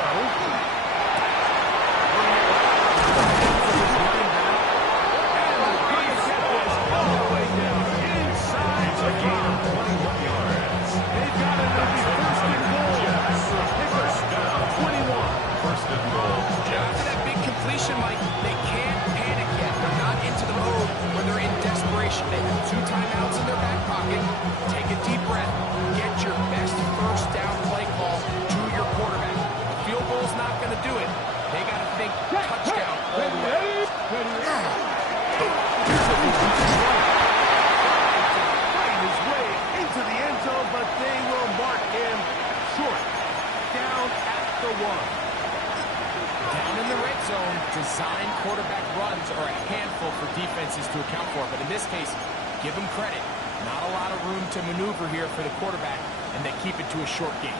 All the way down inside the gain of 21 yards. They've got it on the 1st and goal. First down, 21. 1st and goal. After that big completion, Mike, they can't panic yet. They're not into the mode where they're in desperation. They have 2 timeouts in their back pocket. Take a deep breath. Get your best first down play call to your quarterback. The field goal's not going to do it. They got to think touchdown all the way. Fight his way into the end zone, but they will mark him short. Down at the 1. Down in the red zone, design quarterback runs are a handful for defenses to account for. But in this case, give them credit. Not a lot of room to maneuver here for the quarterback, and they keep it to a short game.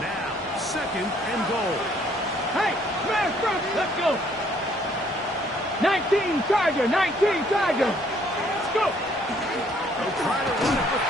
Now, 2nd and goal. Hey, smash front, let's go! 19 Charger, 19 Charger! Let's go! They'll try to run it with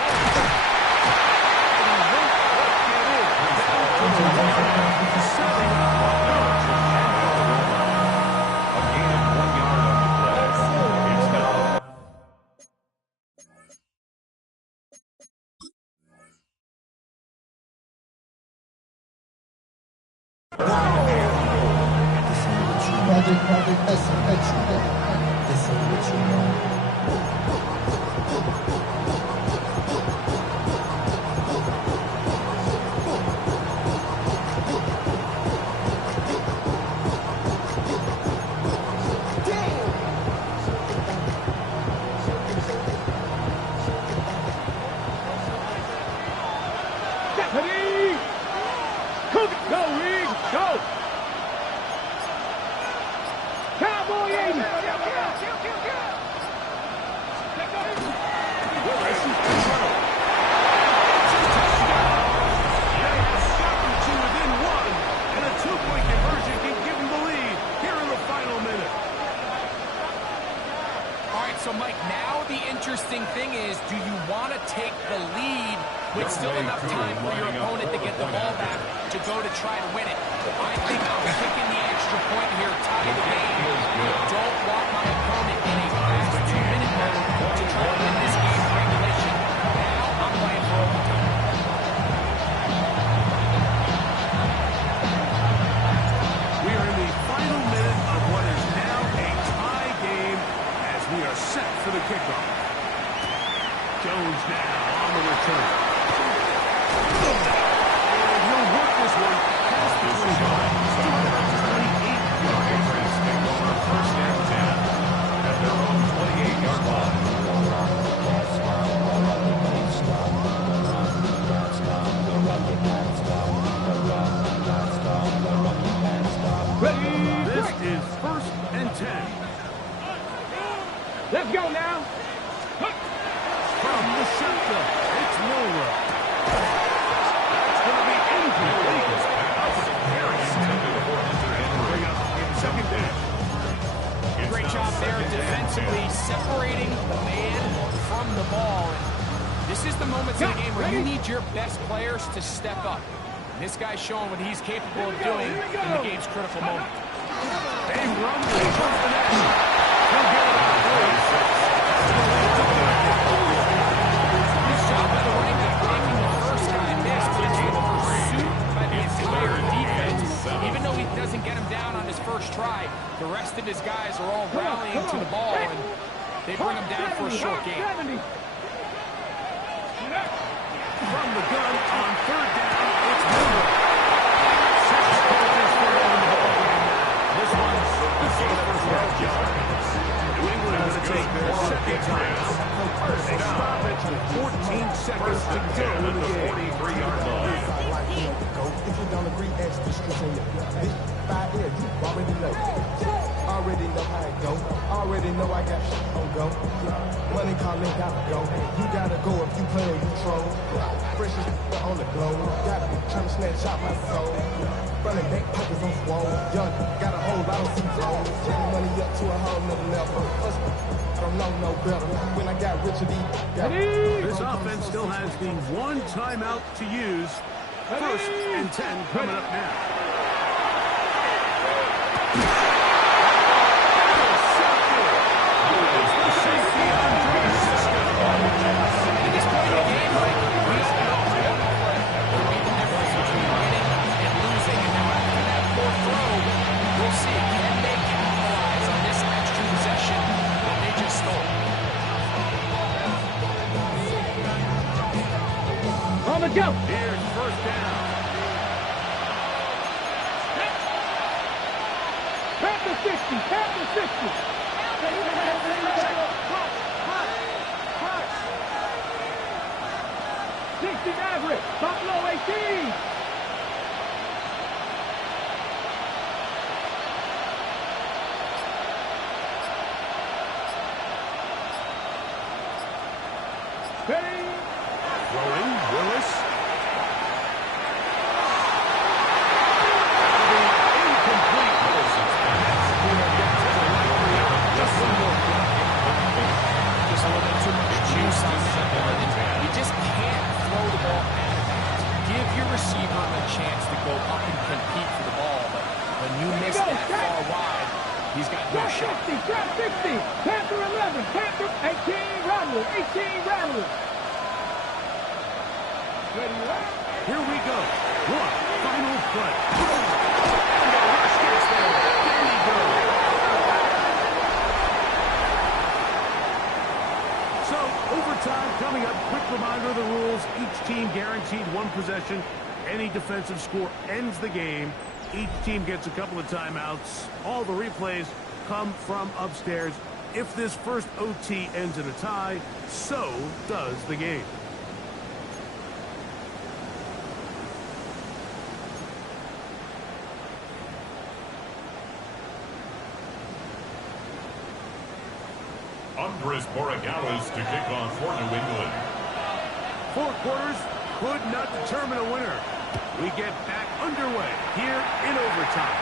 Project, this is what you know. So, Mike, now the interesting thing is, do you want to take the lead with still enough time for your opponent to get the ball back to go to try to win it? I think I'm kicking the extra point here, tie the game. Don't want my opponent in a fast 2-minute mode to try to win this game in regulation. Now I'm playing for overtime. We are in the final minute of what is now a tie game as we are set for the kickoff. Jones now on the return. And he'll work this one past the 25. 228 yards. They go on 1st and 10 at their own 28-yard line. This is 1st and 10. Let's go now. From the shotgun, it's Milrow. That's going to be incomplete. Bring up second down. Great job there defensively, separating the man from the ball. And this is the moments in the game where you need your best players to step up. And this guy's showing what he's capable of doing in the game's critical moment. They run the net. He'll get it out. Nice job by the running back making the first guy miss, but it's in pursuit by the entire defense. Even though he doesn't get him down on his first try, the rest of his guys are all rallying to the ball, and they bring him down for a short game. From the gun on third down, it's Milrow. 6 coaches for on the ball game. This one's the first down. New England is take their second timeout. They stop it with 14 seconds to go in the game. 43-yard line. If you don't agree, ask the streets on your bitch. 5 years, you already know. Already know how it go. Already know I got shit on go. Money calling, gotta go. You gotta go if you play or you troll. Fresh as on the glow. Gotta be trying to snatch out my soul. Running back pockets on swole. Young, got a whole lot of some gold. Taking money up to a whole nother level. I don't know no better. When I got rich of these. This offense still has the one timeout to use. First and 10 coming up now. Let's go. Here's first down. Panther 60, Panther 60. 60 Maverick, Buffalo 18. Ready? Throwing, Willis. Incomplete. Just one more. Just a little bit too much juice on that. You just can't throw the ball out of bounds. Give your receiver a chance to go up and compete for the ball, but when you miss that far wide, he's got no shot. 60, Panther 11, Panther 18, Rattler, 18, Rattler. Here we go. One final play. And the rush gets there. There you go. So, overtime coming up. Quick reminder of the rules. Each team guaranteed one possession. Any defensive score ends the game. Each team gets a couple of timeouts. All the replays come from upstairs. If this first OT ends in a tie, so does the game. Andres Borregales to kick off for New England. 4 quarters could not determine a winner. We get back underway here in overtime.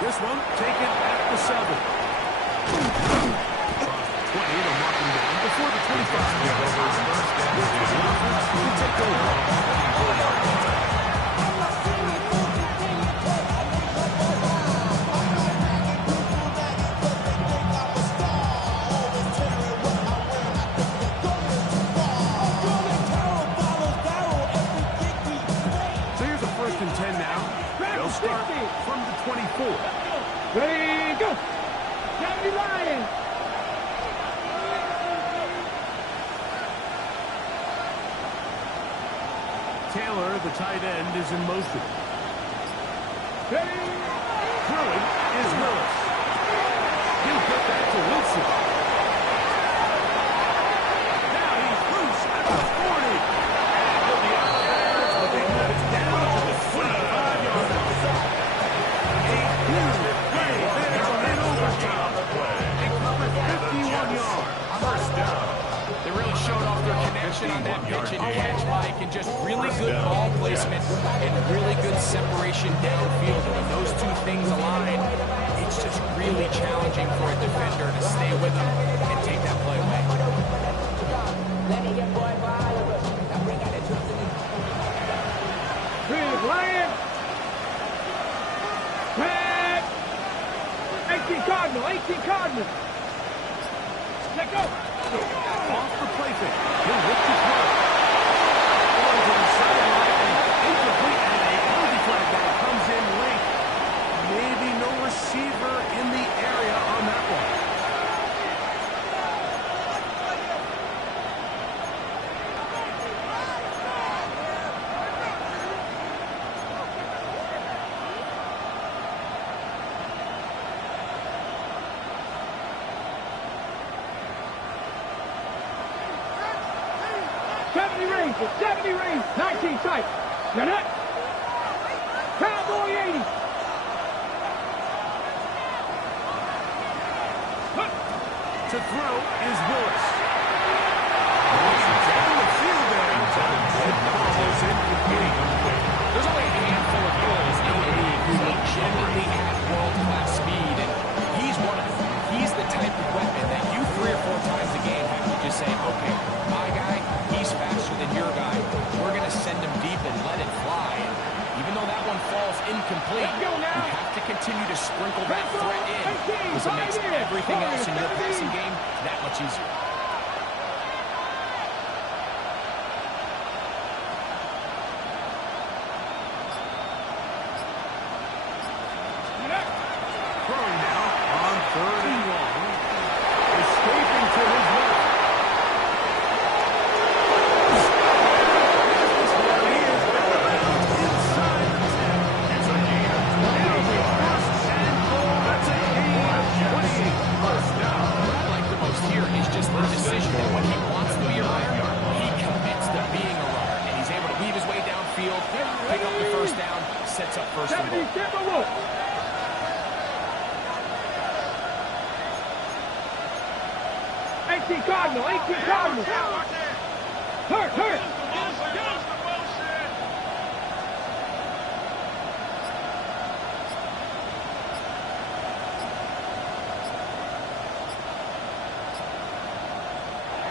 This one taken at the 7. Across the 20 to mark him down before the 25. The offense will take over. And 10 now. They'll start from the 24. Ready, go. Johnny Lion. Taylor, the tight end, is in motion. Ready. Throwing is Willis. He'll get that to Wilson. Now he's loose at the 40. And he'll be out there, but they let it down to the 25-yard line. A huge play there in overtime. They cover 51 just really good ball placement and really good separation downfield. And when those two things align, it's just really challenging for a defender to stay with them and take that play away. Lion. Red. 18 Cardinal. 18 Cardinal. Let go. Off the play fake. He'll look to throw. Going to the sideline. Incomplete. And a penalty flag that comes in late. Maybe no receiver in the area on that one. Rings, 70 rings, 19 tight. Now that. Cowboy 80. To throw is Willis. Down the field there. Follows in complete. There's only a handful of goals in the league who legitimately have world-class speed, and he's one of them. He's the type of weapon that you 3 or 4 times a game have to just say, okay, my guy, he's faster than your guy. We're going to send him deep and let it fly. And even though that one falls incomplete, you have to continue to sprinkle that threat in because it makes everything else in your passing game that much easier. Throwing now on 3rd and long. Escaping to his left. Sets up first and goal. 18 Cardinal, 18 Cardinal. Hurt.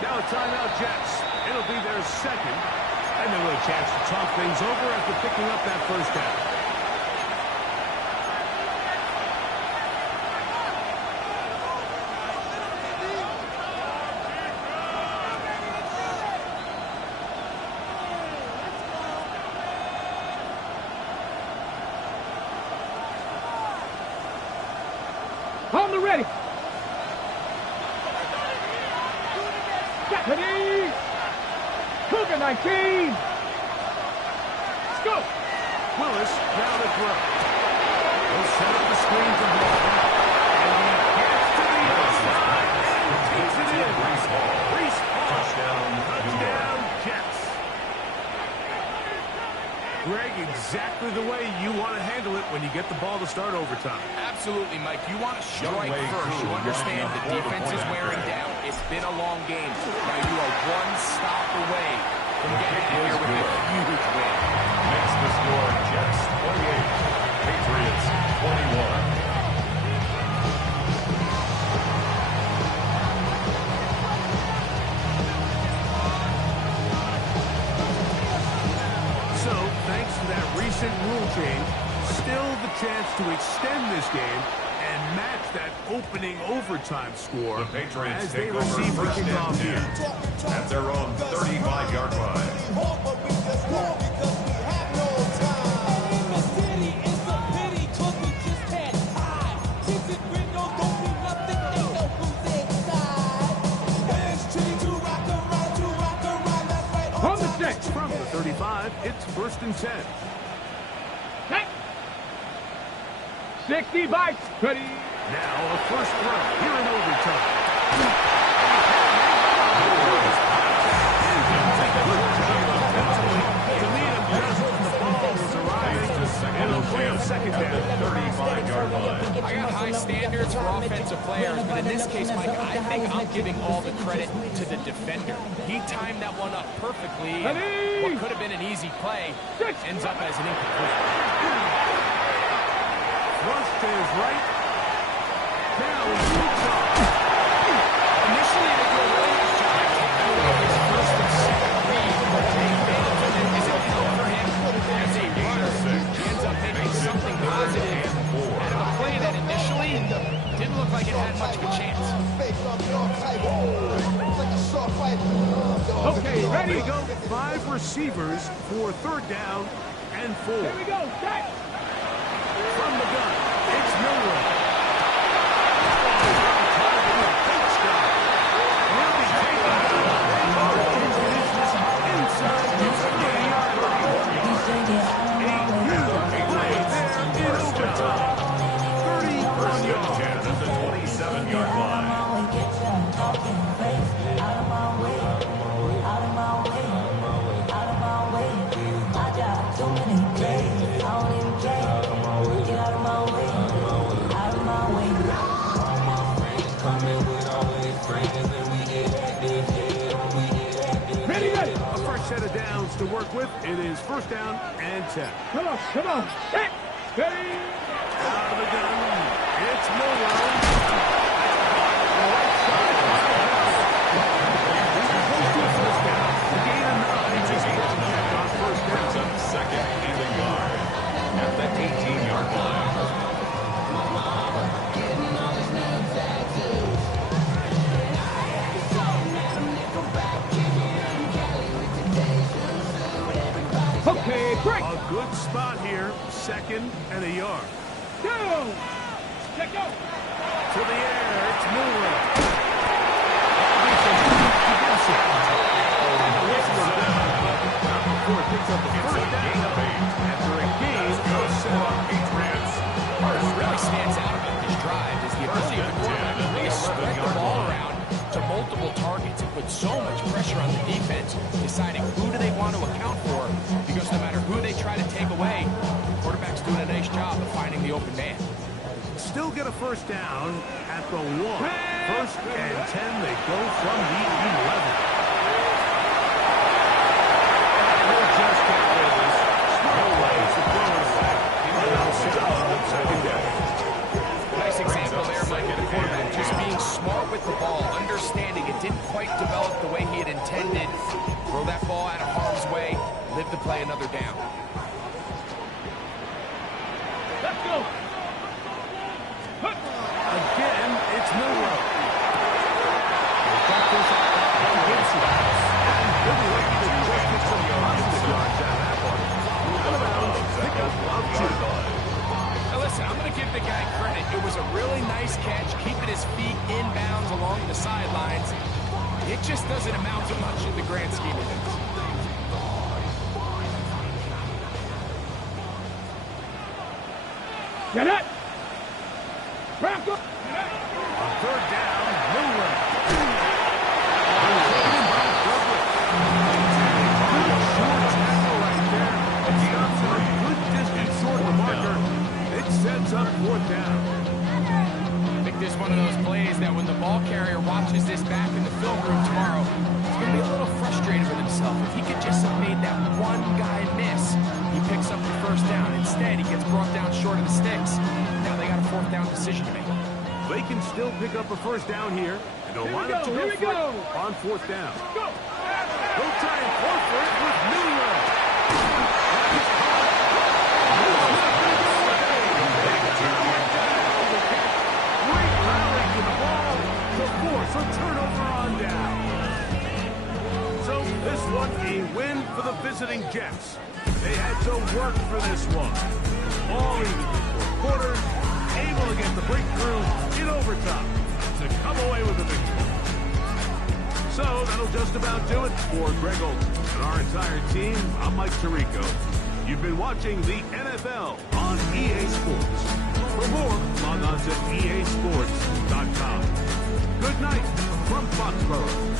Now a timeout, Jets. It'll be their second. And they'll have a chance to talk things over after picking up that first down. On the ready. Deputy. Cougar 19. Let's go. Willis now to throw. He'll set up the screen to block. And he gets to the other side and takes it in. Reese Hall. Touchdown, Jets. Greg, exactly the way you want to handle it when you get the ball to start overtime. Absolutely, Mike. You want to strike first. You understand the defense is wearing down. It's been a long game. Now you are one stop away from getting out here with a huge win. Makes the score Jets 28, Patriots 21. So, thanks to that recent rule change, still the chance to extend this game and match that opening overtime score The Patriots as they take over receive the first and kickoff 10 here. at their own 35-yard line. On the set. From the 35, it's 1st and 10. Set. 60 bites. Ready. Now a first throw here in overtime. To lead him just when the ball was arriving. It'll play a second down. 35-yard line. I got high standards points for offensive players, but in this case, Mike, I think I'm giving all the credit to the defender. He timed that one up perfectly, and what could have been an easy play ends up as an incomplete. Thrust to his right. Now he shoots off. Initially, they go really nice job taking away his first and second read, but they failed to then is it count for him as a runner. He ends up making something positive out of a play that initially didn't look like it had much of a chance. Okay, ready to go. 5 receivers for 3rd down and 4. Here we go. Set. From the gun, it's Milroe. He'll be taken down. Inside the 30-yard line. A huge play there in overtime. 31 yards. At the 27-yard line. A fresh set of downs to work with. It is 1st down and 10. Come on, come on. Set. Ready. Out of the gun. It's Milroe. Right side. Close to a 1st down. The gain of 9. Just on 1st down. Brings up 2nd and a yard at the 18-yard line. Okay, break. A good spot here. 2nd and a yard. Go. Check out. To the air. It's Milroe. Before it picks up the 1st down. After a gain of 7. Patriots. What really stands out about this drive is the ability of the quarterback to really spread the ball around to multiple targets and put so much pressure on the defense, deciding who do they want to account for, because no matter who they try to take away, the quarterback's doing a nice job of finding the open man. Still get a 1st down at the 1. 1st and 10. They go from the 11. We'll just get rid of this. No ways to throw it away. Second down. Nice example there, Mike, of the quarterback just being smart with the ball, understanding it didn't quite develop the way he had intended. Throw that ball out of harm's way, live to play another down. Let's go. Again, it's Milroe. Got this out and gets it. He'll be lucky to just get some positive yards out of that one. Out of bounds, pickup of 2. Now listen, I'm going to give the guy credit. It was a really nice catch, keeping his feet inbounds along the sidelines. It just doesn't amount to much in the grand scheme of things. Get it. Back up. On 3rd down, Milroe. Sets up 4th down. I think this is one of those plays that when the ball carrier watches this back in the film room tomorrow, he's going to be a little frustrated with himself. If he could just have made that one guy miss, he picks up the 1st down. Instead, he gets brought down short of the sticks. Now they got a 4th down decision to make. They can still pick up a 1st down here, and they'll line up to go for it on 4th down. Go. They'll try and go for it with Milroe. Great rally to the ball to force a turnover on down. So this one a win for the visiting Jets. They had to work for this one. All even before quarters, able to get the breakthrough in overtime to come away with the victory. So that'll just about do it for Greg Olden and our entire team. I'm Mike Tirico. You've been watching the NFL on EA Sports. For more, log on to EASports.com. Good night from Foxborough.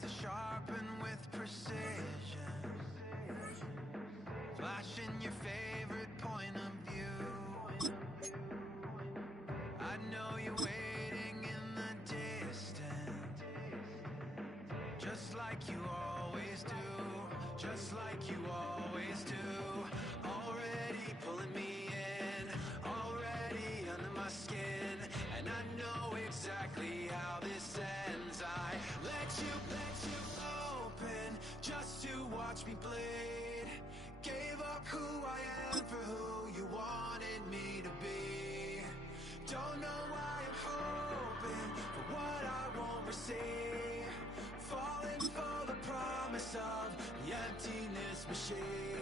to sharpen with precision, flashing your favorite point of view. I know you're waiting in the distance, just like you always do, just like you always do. Already pulling me in, already under my skin, and I know exactly how this ends. I let you open just to watch me bleed. Gave up who I am for who you wanted me to be. Don't know why I'm hoping for what I won't receive. Falling for the promise of the emptiness machine.